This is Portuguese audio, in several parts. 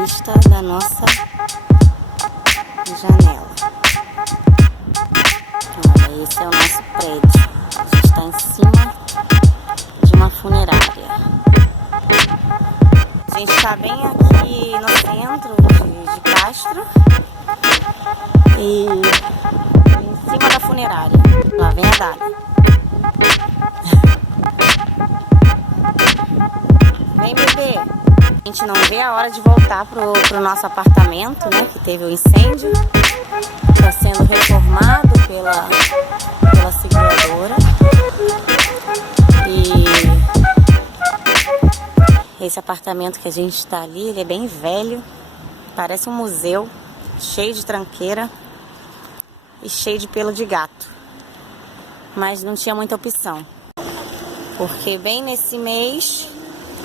vista da nossa janela. Olha, esse é o nosso prédio. A gente está em cima de uma funerária. A gente está bem aqui no centro de Castro e em cima da funerária. Lá vem a Dália. Vem, bebê. A gente não vê a hora de voltar pro nosso apartamento, né? Que teve o incêndio. Está sendo reformado pela seguradora. E esse apartamento que a gente está ali, ele é bem velho. Parece um museu, cheio de tranqueira e cheio de pelo de gato. Mas não tinha muita opção. Porque bem nesse mês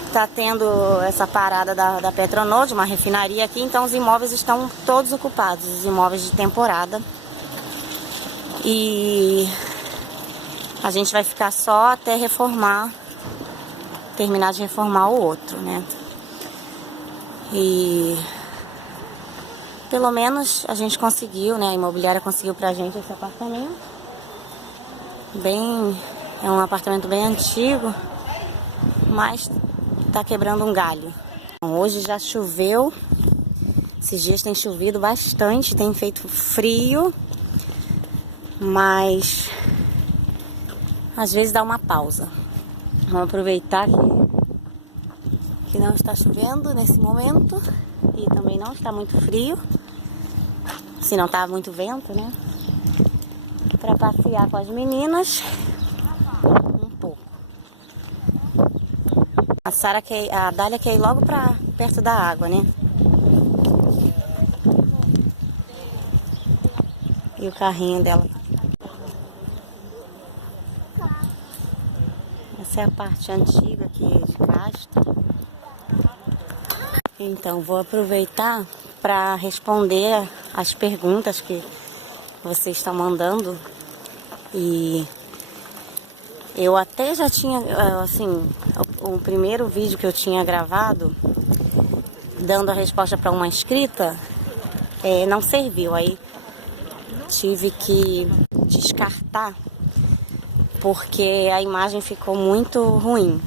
está tendo essa parada da Petronor, de uma refinaria aqui, então os imóveis estão todos ocupados, os imóveis de temporada. E a gente vai ficar só até terminar de reformar o outro, né? E pelo menos a gente conseguiu, né? A imobiliária conseguiu pra gente esse apartamento. É um apartamento bem antigo, mas tá quebrando um galho. Hoje já choveu, esses dias tem chovido bastante, tem feito frio, mas às vezes dá uma pausa. Vamos aproveitar que não está chovendo nesse momento e também não está muito frio, se não tá muito vento, né? Para passear com as meninas um pouco. A Dália quer ir logo para perto da água, né? E o carrinho dela. Essa é a parte antiga aqui de Castro. Então, vou aproveitar para responder as perguntas que vocês estão mandando. E eu até já tinha, assim, o primeiro vídeo que eu tinha gravado, dando a resposta para uma inscrita, não serviu. Aí tive que descartar, porque a imagem ficou muito ruim.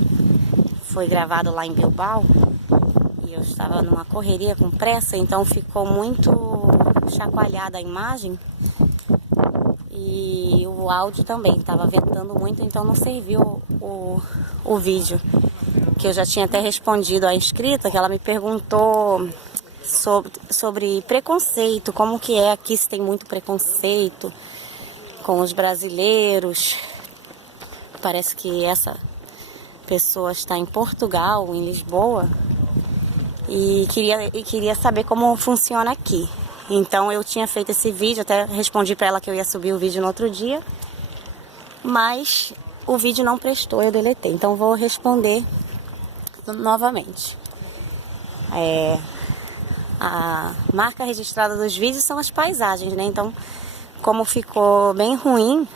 Foi gravado lá em Bilbao e eu estava numa correria com pressa, então ficou muito chacoalhada a imagem. E o áudio também, estava ventando muito, então não serviu o vídeo. Que eu já tinha até respondido à inscrita, que ela me perguntou sobre preconceito, como que é aqui, se tem muito preconceito com os brasileiros. Parece que essa pessoa está em Portugal, em Lisboa, e queria saber como funciona aqui. Então eu tinha feito esse vídeo, até respondi para ela que eu ia subir o vídeo no outro dia, mas o vídeo não prestou, eu deletei. Então vou responder novamente. A marca registrada dos vídeos são as paisagens, né? Então, como ficou bem ruim,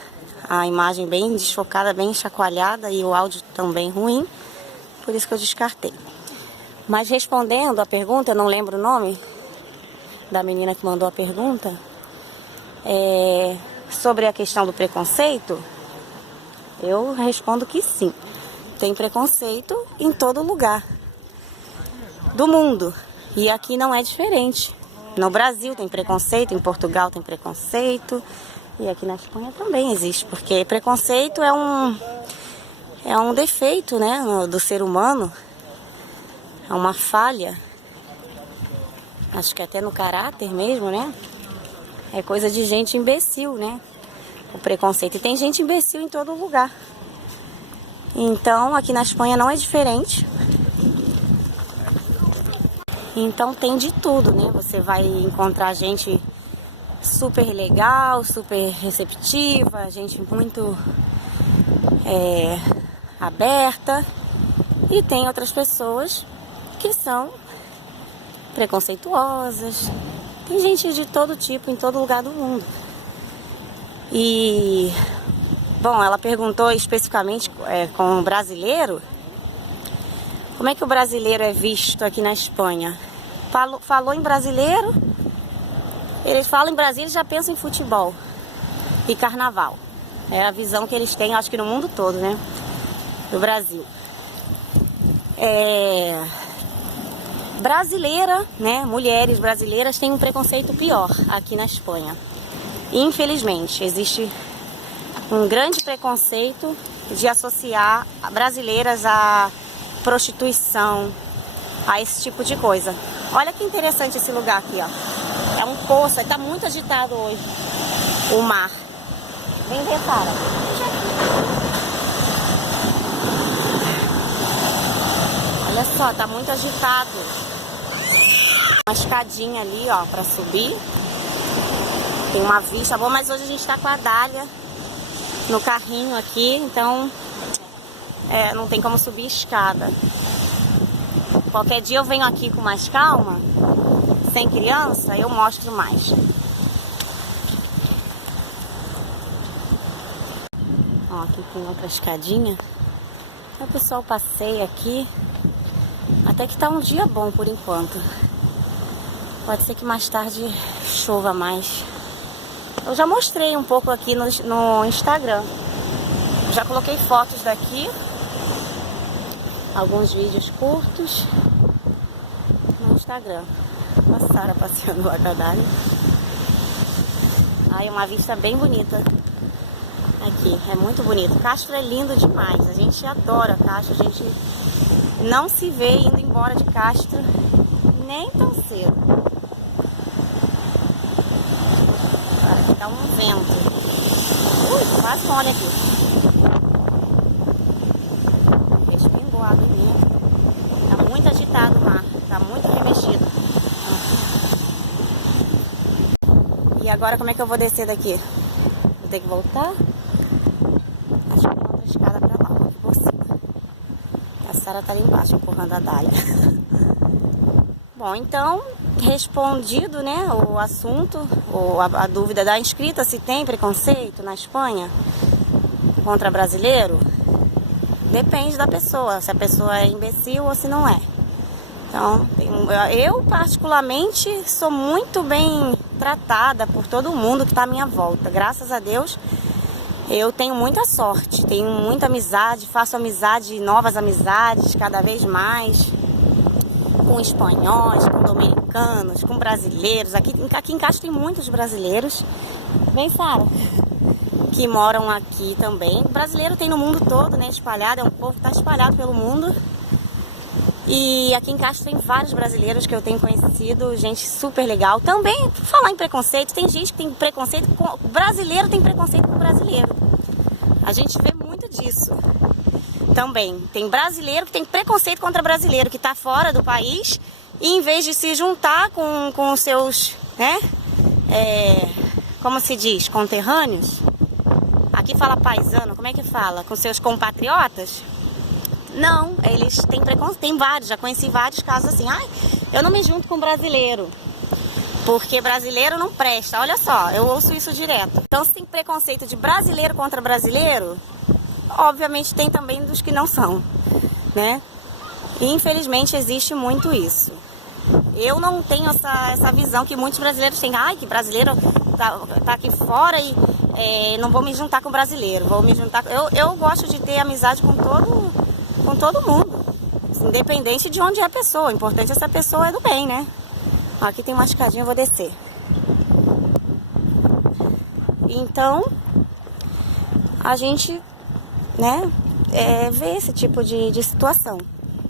a imagem bem desfocada, bem chacoalhada e o áudio também ruim, por isso que eu descartei. Mas respondendo a pergunta, eu não lembro o nome da menina que mandou a pergunta, sobre a questão do preconceito, eu respondo que sim. Tem preconceito em todo lugar do mundo. E aqui não é diferente. No Brasil tem preconceito, em Portugal tem preconceito, e aqui na Espanha também existe, porque preconceito é um defeito, né, do ser humano, é uma falha. Acho que até no caráter mesmo, né? É coisa de gente imbecil, né? O preconceito. E tem gente imbecil em todo lugar. Então, aqui na Espanha não é diferente. Então, tem de tudo, né? Você vai encontrar gente super legal, super receptiva, gente muito aberta. E tem outras pessoas que são preconceituosas. Tem gente de todo tipo em todo lugar do mundo. E bom, ela perguntou especificamente com o brasileiro, como é que o brasileiro é visto aqui na Espanha. Falou em brasileiro, eles falam em Brasília e já pensam em futebol e carnaval. É a visão que eles têm, acho que no mundo todo, né? Do Brasil. Brasileira, né? Mulheres brasileiras têm um preconceito pior aqui na Espanha. Infelizmente, existe um grande preconceito de associar brasileiras à prostituição, a esse tipo de coisa. Olha que interessante esse lugar aqui, ó. É um poço, está muito agitado hoje o mar. Vem ver, Sara. Olha só, tá muito agitado. Uma escadinha ali, ó, pra subir. Tem uma vista boa, mas hoje a gente tá com a Dália no carrinho aqui, então não tem como subir escada. Qualquer dia eu venho aqui com mais calma, sem criança, eu mostro mais. Ó, aqui tem outra escadinha. O pessoal passeia aqui. Até que tá um dia bom por enquanto. Pode ser que mais tarde chova mais. Eu já mostrei um pouco aqui no Instagram. Já coloquei fotos daqui. Alguns vídeos curtos no Instagram. A Sara passeando lá com a Dália. Aí uma vista bem bonita. Aqui, é muito bonito. Castro é lindo demais. A gente adora Castro. A gente não se vê indo embora de Castro nem tão cedo. Agora que tá um vento. Quase olha aqui. Respingou água em mim. Tá muito agitado o mar. Tá muito remexido. E agora como é que eu vou descer daqui? Vou ter que voltar? Acho que tem outra escada pra lá, aqui por cima. A Sara tá ali embaixo empurrando a Dália. Bom, então, respondido, né, o assunto, ou a dúvida da inscrita, se tem preconceito na Espanha contra brasileiro, depende da pessoa, se a pessoa é imbecil ou se não é. Então, eu particularmente sou muito bem tratada por todo mundo que está à minha volta. Graças a Deus, eu tenho muita sorte, tenho muita amizade, faço amizade, novas amizades cada vez mais, com espanhóis, com dominicanos, com brasileiros. Aqui em Castro tem muitos brasileiros. Vem, Sara, que moram aqui também. Brasileiro tem no mundo todo, né, espalhado, é um povo que está espalhado pelo mundo. E aqui em Castro tem vários brasileiros que eu tenho conhecido, gente super legal. Também, por falar em preconceito, tem gente que tem preconceito com brasileiro, tem preconceito com brasileiro. A gente vê muito disso. Também, tem brasileiro que tem preconceito contra brasileiro, que está fora do país, e em vez de se juntar com os seus, né, como se diz, conterrâneos, aqui fala paisano, como é que fala? Com seus compatriotas? Não, eles têm preconceito, tem vários, já conheci vários casos assim, ai, eu não me junto com brasileiro, porque brasileiro não presta. Olha só, eu ouço isso direto. Então, se tem preconceito de brasileiro contra brasileiro, obviamente tem também dos que não são, né? E infelizmente existe muito isso. Eu não tenho essa visão que muitos brasileiros têm, ai, que brasileiro tá aqui fora e não vou me juntar com brasileiro, vou me juntar. Eu gosto de ter amizade com todo mundo, independente de onde é a pessoa. O importante é essa pessoa é do bem, né? Aqui tem uma escadinha, eu vou descer. Então, a gente, né, vê esse tipo de situação.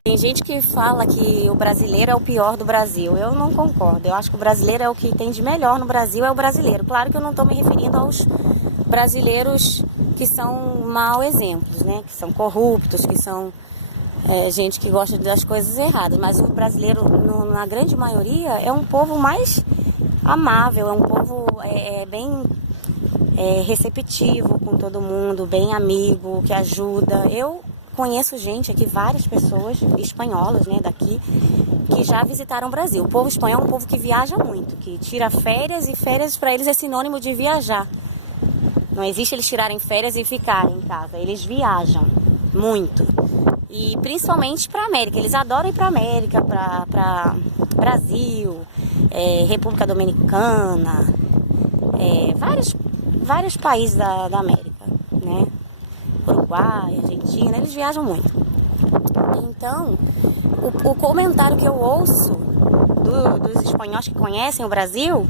Tem gente que fala que o brasileiro é o pior do Brasil. Eu não concordo. Eu acho que o brasileiro é o que tem de melhor no Brasil, é o brasileiro. Claro que eu não estou me referindo aos brasileiros que são mau exemplos, né? Que são corruptos, que são gente que gosta das coisas erradas. Mas o brasileiro, na grande maioria, é um povo mais amável, é um povo bem receptivo com todo mundo, bem amigo, que ajuda. Eu conheço gente aqui, várias pessoas espanholas, né, daqui, que já visitaram o Brasil. O povo espanhol é um povo que viaja muito, que tira férias, e férias para eles é sinônimo de viajar. Não existe eles tirarem férias e ficarem em casa, eles viajam muito. E principalmente para a América, eles adoram ir para a América, para Brasil, República Dominicana, vários países da América, né? Uruguai, Argentina, eles viajam muito. Então, o comentário que eu ouço dos espanhóis que conhecem o Brasil,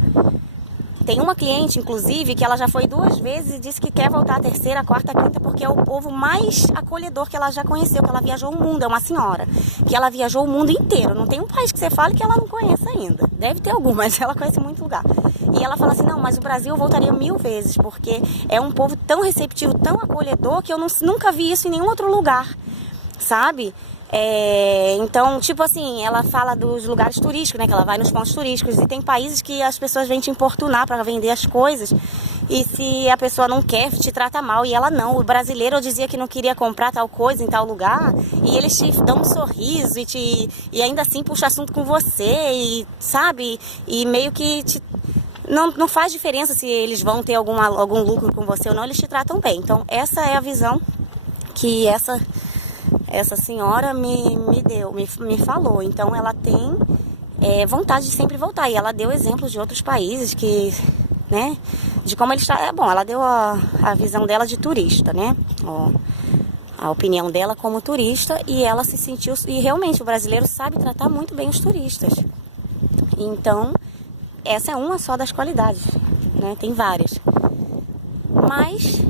tem uma cliente, inclusive, que ela já foi 2 vezes e disse que quer voltar a terceira, a quarta, a quinta, porque é o povo mais acolhedor que ela já conheceu, que ela viajou o mundo, é uma senhora, que ela viajou o mundo inteiro. Não tem um país que você fale que ela não conheça ainda. Deve ter algum, mas ela conhece muito lugar. E ela fala assim, não, mas o Brasil eu voltaria 1000 vezes, porque é um povo tão receptivo, tão acolhedor, que eu nunca vi isso em nenhum outro lugar, sabe? Então, tipo assim, ela fala dos lugares turísticos, né? Que ela vai nos pontos turísticos e tem países que as pessoas vêm te importunar para vender as coisas e se a pessoa não quer, te trata mal. E ela não. O brasileiro dizia que não queria comprar tal coisa em tal lugar e eles te dão um sorriso e ainda assim puxa assunto com você e, sabe? E meio que não faz diferença se eles vão ter algum lucro com você ou não, eles te tratam bem. Então, essa é a visão que essa senhora me falou. Então ela tem vontade de sempre voltar. E ela deu exemplos de outros países que, né, de como eles estão. Ela deu a visão dela de turista, né? A opinião dela como turista, e ela se sentiu. E realmente o brasileiro sabe tratar muito bem os turistas. Então, essa é uma só das qualidades, né? Tem várias. Mas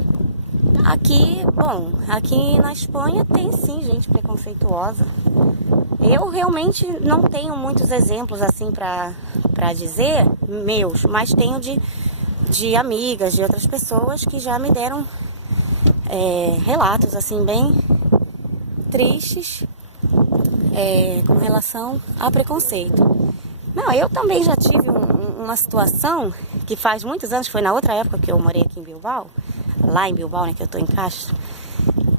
aqui na Espanha tem sim gente preconceituosa. Eu realmente não tenho muitos exemplos assim para dizer, meus, mas tenho de amigas, de outras pessoas que já me deram relatos assim bem tristes com relação a preconceito. Não, eu também já tive uma situação que faz muitos anos, foi na outra época que eu morei aqui em Bilbao, lá em Bilbao, né, que eu tô em Castro,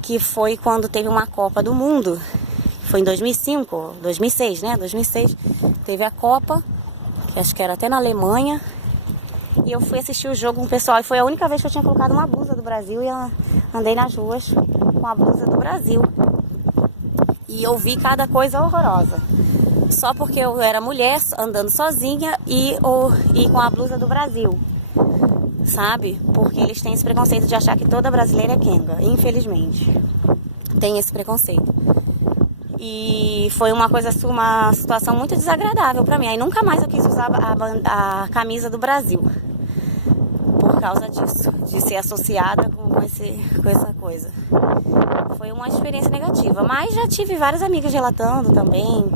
que foi quando teve uma Copa do Mundo, foi em 2005, 2006, né, 2006, teve a Copa, que acho que era até na Alemanha, e eu fui assistir o jogo com o pessoal, e foi a única vez que eu tinha colocado uma blusa do Brasil, e eu andei nas ruas com a blusa do Brasil, e eu vi cada coisa horrorosa, só porque eu era mulher, andando sozinha, e com a blusa do Brasil. Sabe? Porque eles têm esse preconceito de achar que toda brasileira é quenga, infelizmente. Tem esse preconceito. E foi uma situação muito desagradável pra mim. Aí nunca mais eu quis usar a camisa do Brasil. Por causa disso. De ser associada com essa coisa. Foi uma experiência negativa. Mas já tive várias amigas relatando também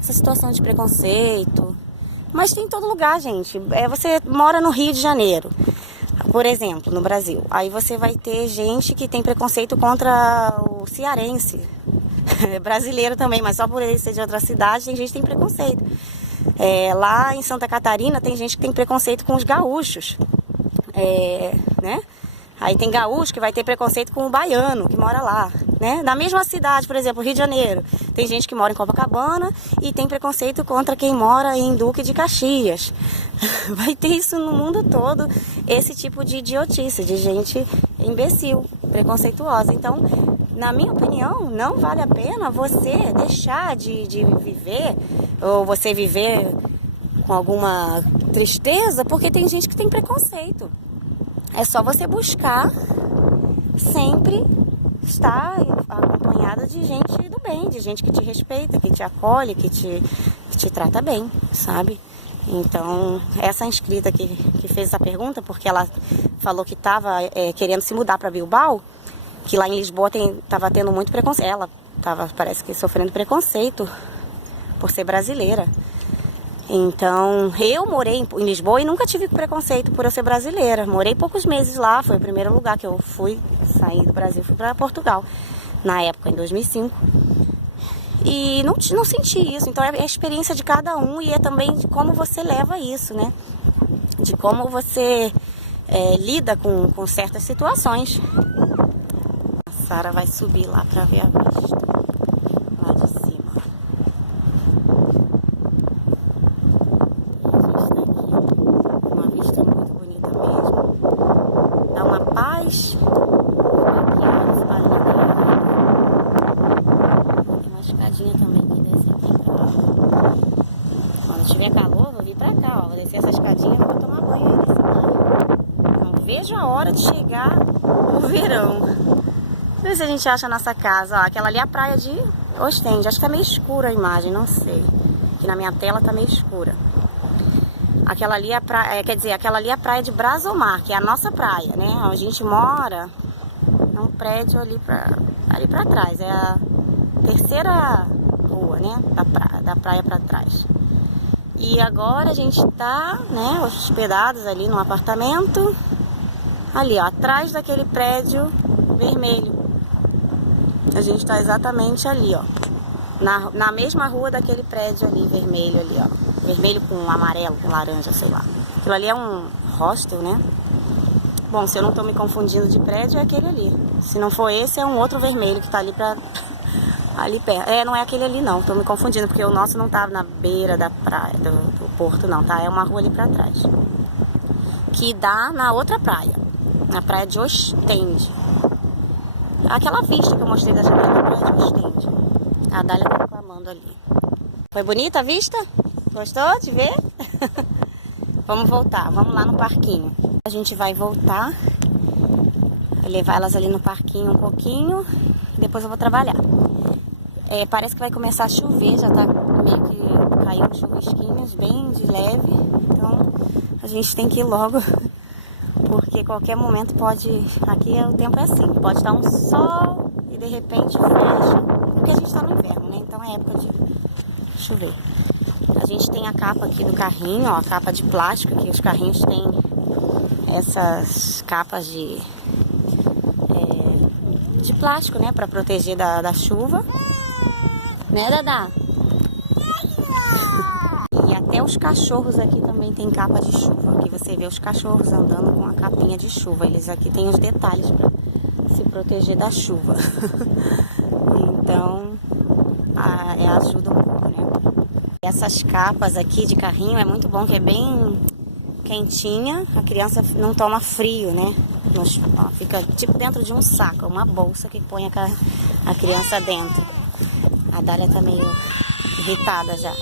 essa situação de preconceito. Mas tem em todo lugar, gente. Você mora no Rio de Janeiro, por exemplo, no Brasil. Aí você vai ter gente que tem preconceito contra o cearense. Brasileiro também, mas só por ele ser de outra cidade, tem gente que tem preconceito. Lá em Santa Catarina tem gente que tem preconceito com os gaúchos. Né? Aí tem gaúcho que vai ter preconceito com o baiano que mora lá, né? Na mesma cidade, por exemplo, Rio de Janeiro, tem gente que mora em Copacabana e tem preconceito contra quem mora em Duque de Caxias. Vai ter isso no mundo todo, esse tipo de idiotice, de gente imbecil, preconceituosa. Então, na minha opinião, não vale a pena você deixar de viver, ou você viver com alguma tristeza, porque tem gente que tem preconceito. É só você buscar sempre estar acompanhada de gente do bem, de gente que te respeita, que te acolhe, que te trata bem, sabe? Então, essa inscrita que fez essa pergunta, porque ela falou que estava querendo se mudar para Bilbao, que lá em Lisboa estava tendo muito preconceito. Ela estava, parece que, sofrendo preconceito por ser brasileira. Então, eu morei em Lisboa e nunca tive preconceito por eu ser brasileira. Morei poucos meses lá, foi o primeiro lugar que eu fui sair do Brasil, fui para Portugal, na época, em 2005. E não senti isso. Então, é a experiência de cada um e é também de como você leva isso, né? De como você lida com certas situações. A Sara vai subir lá para ver a vista, lá de cima. Uma vista muito bonita mesmo. Dá uma paz. Aqui tem uma escadinha também que desce aqui pra lá. vou descer essa escadinha e vou tomar banho aí nesse mar. Não vejo a hora de chegar o verão. Deixa eu ver se a gente acha a nossa casa. Ó, aquela ali é a praia de Ostende. Acho que tá meio escura a imagem, não sei. Aqui na minha tela tá meio escura. Aquela ali é a praia, quer dizer, aquela ali é a praia de Brasomar, que é a nossa praia, né? A gente mora num prédio ali pra trás. É a terceira rua, né? Da praia pra trás. E agora a gente tá, né, hospedados ali num apartamento. Ali, ó, atrás daquele prédio vermelho. A gente tá exatamente ali, ó. Na mesma rua daquele prédio ali, vermelho ali, ó. Vermelho com amarelo, com laranja, sei lá. Aquilo ali é um hostel, né? Bom, se eu não tô me confundindo de prédio, é aquele ali. Se não for esse, é um outro vermelho que tá ali ali perto. É, não é aquele ali não, tô me confundindo, porque o nosso não tava na beira da praia, do porto não, tá? É uma rua ali pra trás. Que dá na outra praia. Na praia de Ostende. Aquela vista que eu mostrei da janela da praia de Ostende. A Dália tá reclamando ali. Foi bonita a vista? Gostou de ver? Vamos voltar, vamos lá no parquinho. A gente vai voltar, levar elas ali no parquinho um pouquinho, depois eu vou trabalhar. Parece que vai começar a chover, já tá meio que caindo chuvisquinhos, bem de leve. Então a gente tem que ir logo, porque qualquer momento pode... Aqui o tempo é assim, pode dar um sol e de repente fecha. Porque a gente tá no inverno, né? Então é época de chover. A gente tem a capa aqui do carrinho, ó, a capa de plástico, que os carrinhos têm essas capas de plástico, né, para proteger da chuva. Né, Dadá? E até os cachorros aqui também tem capa de chuva. Aqui você vê os cachorros andando com a capinha de chuva. Eles aqui têm os detalhes para se proteger da chuva. Então, ajuda um pouco, né? Essas capas aqui de carrinho é muito bom, que é bem quentinha. A criança não toma frio, né? Ó, fica tipo dentro de um saco, uma bolsa que põe a criança dentro. A Dália tá meio irritada já.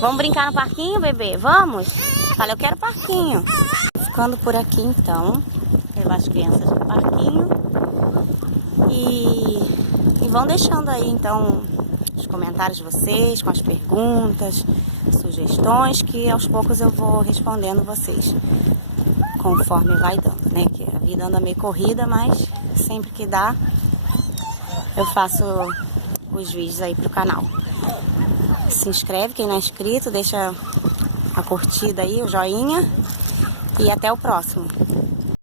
Vamos brincar no parquinho, bebê? Vamos? Fala, eu quero parquinho. Ficando por aqui então. Levar as crianças no parquinho. E vão deixando aí então os comentários de vocês, com as perguntas, sugestões, que aos poucos eu vou respondendo vocês. Conforme vai dando, né? Que a vida anda meio corrida, mas sempre que dá, eu faço os vídeos aí pro canal. Se inscreve, quem não é inscrito, deixa a curtida aí, o joinha. E até o próximo.